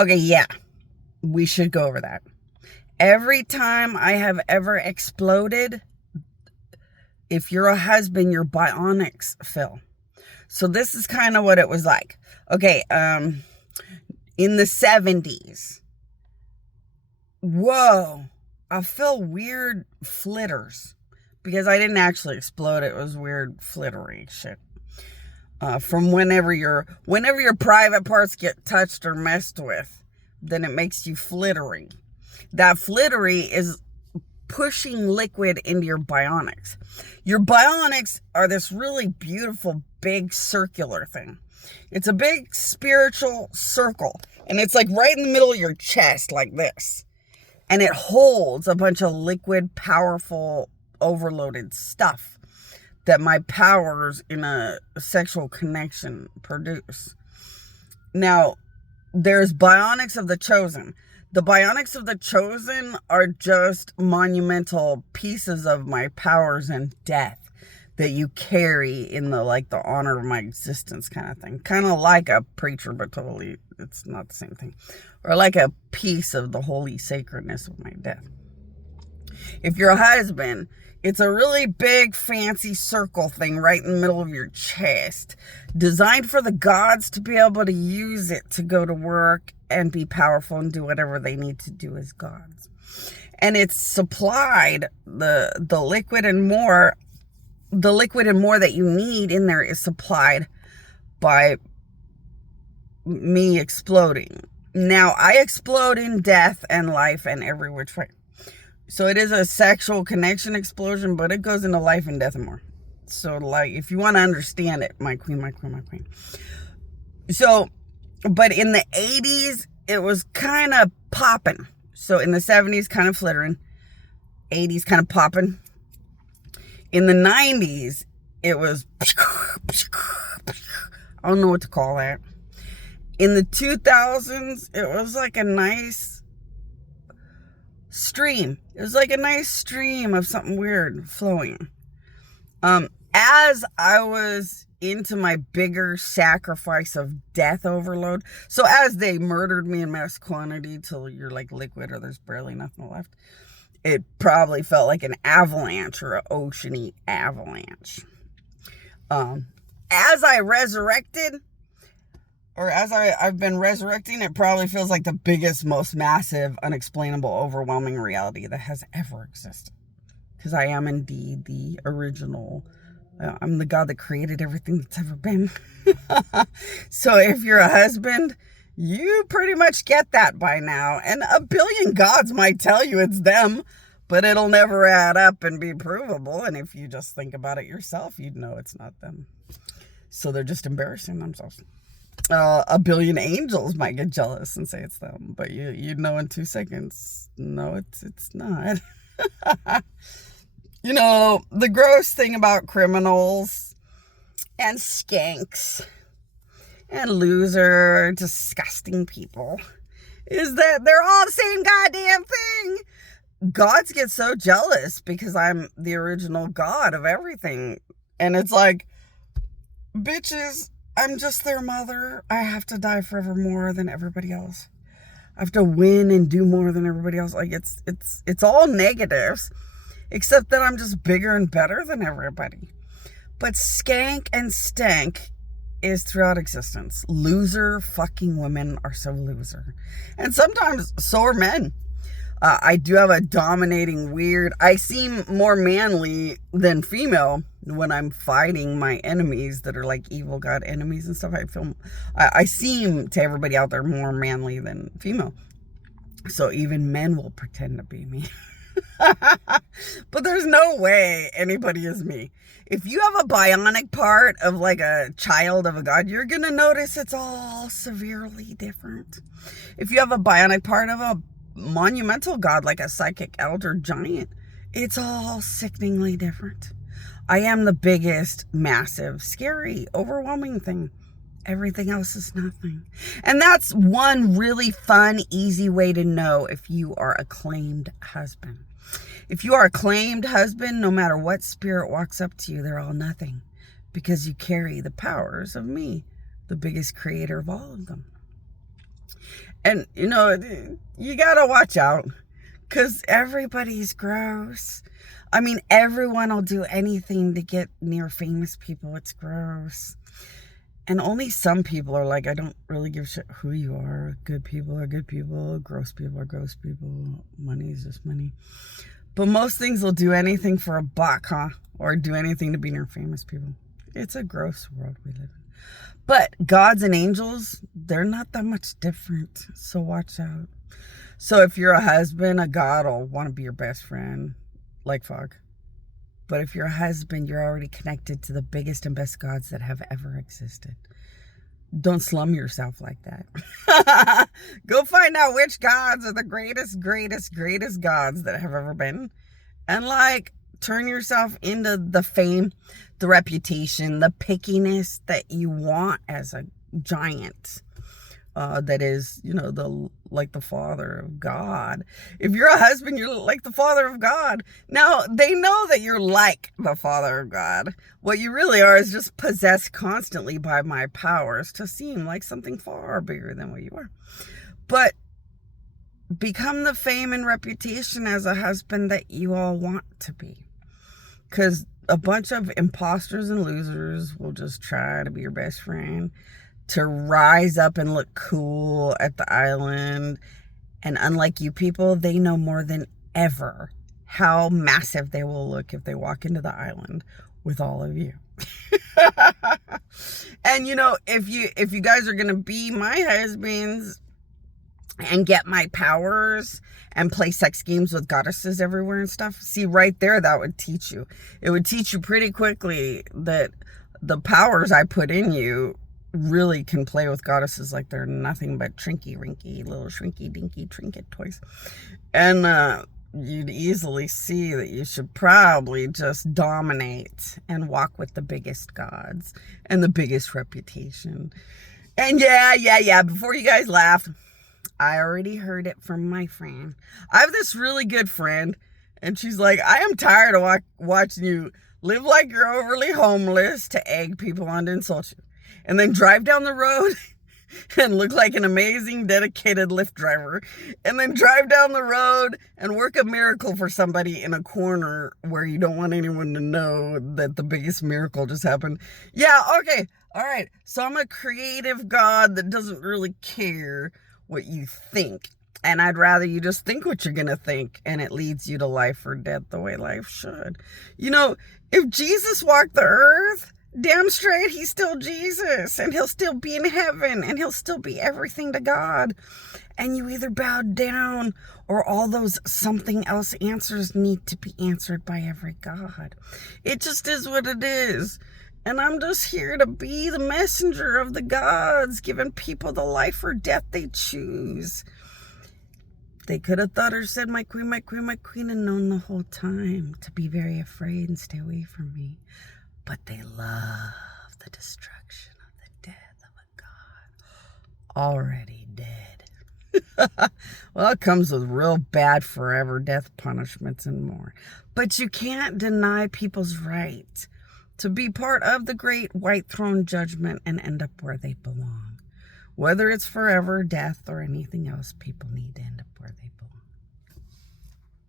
Okay, yeah, we should go over that. Every time I have ever exploded, if you're a husband, your bionics fill. So this is kind of what it was like. Okay, in the 70s, whoa, I felt weird flitters because I didn't actually explode. It was weird flittery shit. From whenever your private parts get touched or messed with, then it makes you flittery. That flittery is pushing liquid into your bionics. Your bionics are this really beautiful big circular thing. It's a big spiritual circle, and it's like right in the middle of your chest, like this. And it holds a bunch of liquid, powerful, overloaded stuff that my powers in a sexual connection produce. Now, there's bionics of the chosen. The bionics of the chosen are just monumental pieces of my powers and death that you carry in the honor of my existence kind of thing. Kind of like a preacher, but totally it's not the same thing. Or like a piece of the holy sacredness of my death. If you're a husband, it's a really big, fancy circle thing right in the middle of your chest, designed for the gods to be able to use it to go to work and be powerful and do whatever they need to do as gods. And it's supplied, the liquid and more that you need in there is supplied by me exploding. Now, I explode in death and life and every which way. So it is a sexual connection explosion, but it goes into life and death and more. So, like, if you want to understand it, my queen, my queen, my queen. So, but in the 80s, it was kind of popping. So in the 70s, kind of flittering. 80s, kind of popping. In the 90s, it was, I don't know what to call that. In the 2000s, it was like a nice stream. It was like a nice stream of something weird flowing. As I was into my bigger sacrifice of death overload, so as they murdered me in mass quantity till you're like liquid or there's barely nothing left, it probably felt like an avalanche or an oceany avalanche. As I resurrected, or as I've been resurrecting, it probably feels like the biggest, most massive, unexplainable, overwhelming reality that has ever existed. Because I am indeed the original. I'm the God that created everything that's ever been. So if you're a husband, you pretty much get that by now. And a billion gods might tell you it's them, but it'll never add up and be provable. And if you just think about it yourself, you'd know it's not them. So they're just embarrassing themselves. A billion angels might get jealous and say it's them, but you'd know in 2 seconds. No, it's not. You know, the gross thing about criminals and skanks and loser, disgusting people is that they're all the same goddamn thing. Gods get so jealous because I'm the original God of everything. And it's like, bitches, I'm just their mother. I have to die forever more than everybody else. I have to win and do more than everybody else. Like it's all negatives, except that I'm just bigger and better than everybody. But skank and stank is throughout existence. Loser fucking women are so loser. And sometimes so are men. I do have a dominating weird, I seem more manly than female when I'm fighting my enemies that are like evil god enemies and stuff. I seem to everybody out there more manly than female. So even men will pretend to be me. But there's no way anybody is me. If you have a bionic part of like a child of a god, you're going to notice it's all severely different. If you have a bionic part of a monumental god like a psychic elder giant, it's all sickeningly different. I am the biggest, massive, scary, overwhelming thing. Everything else is nothing. And that's one really fun, easy way to know if you are a claimed husband. If you are a claimed husband, no matter what spirit walks up to you, they're all nothing. Because you carry the powers of me, the biggest creator of all of them. And, you know, you gotta watch out, because everybody's gross. I mean, everyone will do anything to get near famous people. It's gross. And only some people are like, I don't really give a shit who you are. Good people are good people. Gross people are gross people. Money is just money. But most things will do anything for a buck, huh? Or do anything to be near famous people. It's a gross world we live in. But gods and angels, they're not that much different. So watch out. So if you're a husband, a god will want to be your best friend, like fuck. But if you're a husband, you're already connected to the biggest and best gods that have ever existed. Don't slum yourself like that. Go find out which gods are the greatest gods that have ever been. And like, turn yourself into the fame, the reputation, the pickiness that you want as a giant. That is, you know, the father of God. If you're a husband, you're like the father of God. Now, they know that you're like the father of God. What you really are is just possessed constantly by my powers to seem like something far bigger than what you are. But become the fame and reputation as a husband that you all want to be. Because a bunch of imposters and losers will just try to be your best friend, to rise up and look cool at the island. And unlike you people, they know more than ever how massive they will look if they walk into the island with all of you. And you know, if you guys are gonna be my husbands and get my powers and play sex games with goddesses everywhere and stuff, see, right there, that would teach you. It would teach you pretty quickly that the powers I put in you really can play with goddesses like they're nothing but trinky-rinky, little shrinky-dinky trinket toys. And you'd easily see that you should probably just dominate and walk with the biggest gods and the biggest reputation. And yeah, before you guys laugh, I already heard it from my friend. I have this really good friend, and she's like, I am tired of watching you live like you're overly homeless to egg people on to insult you, and then drive down the road and look like an amazing, dedicated Lyft driver, and then drive down the road and work a miracle for somebody in a corner where you don't want anyone to know that the biggest miracle just happened. Yeah, okay, all right. So I'm a creative god that doesn't really care what you think. And I'd rather you just think what you're going to think, and it leads you to life or death the way life should. You know, if Jesus walked the earth, damn straight, he's still Jesus, and he'll still be in heaven, and he'll still be everything to God. And you either bow down, or all those something else answers need to be answered by every God. It just is what it is. And I'm just here to be the messenger of the gods, giving people the life or death they choose. They could have thought or said, my queen, and known the whole time to be very afraid and stay away from me. But they love the destruction of the death of a god already dead. Well, it comes with real bad forever death punishments and more. But you can't deny people's right to be part of the great white throne judgment and end up where they belong. Whether it's forever, death, or anything else, people need to end up where they belong.